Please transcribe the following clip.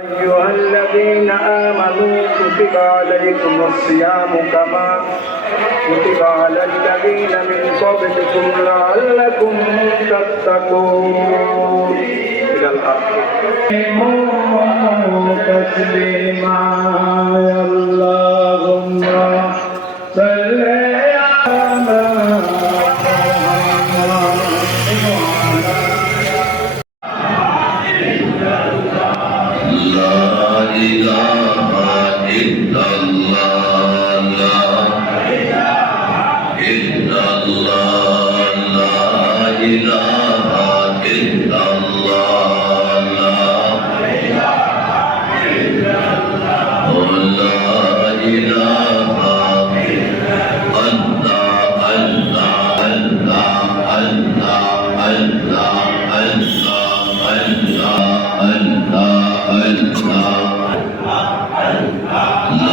أيها الذين آمنوا كتب عليكم الصيام كما كتب على الذين من قبلكم لعلكم تتقون إلى الآخر. تسليما يا اللهم صل على Allah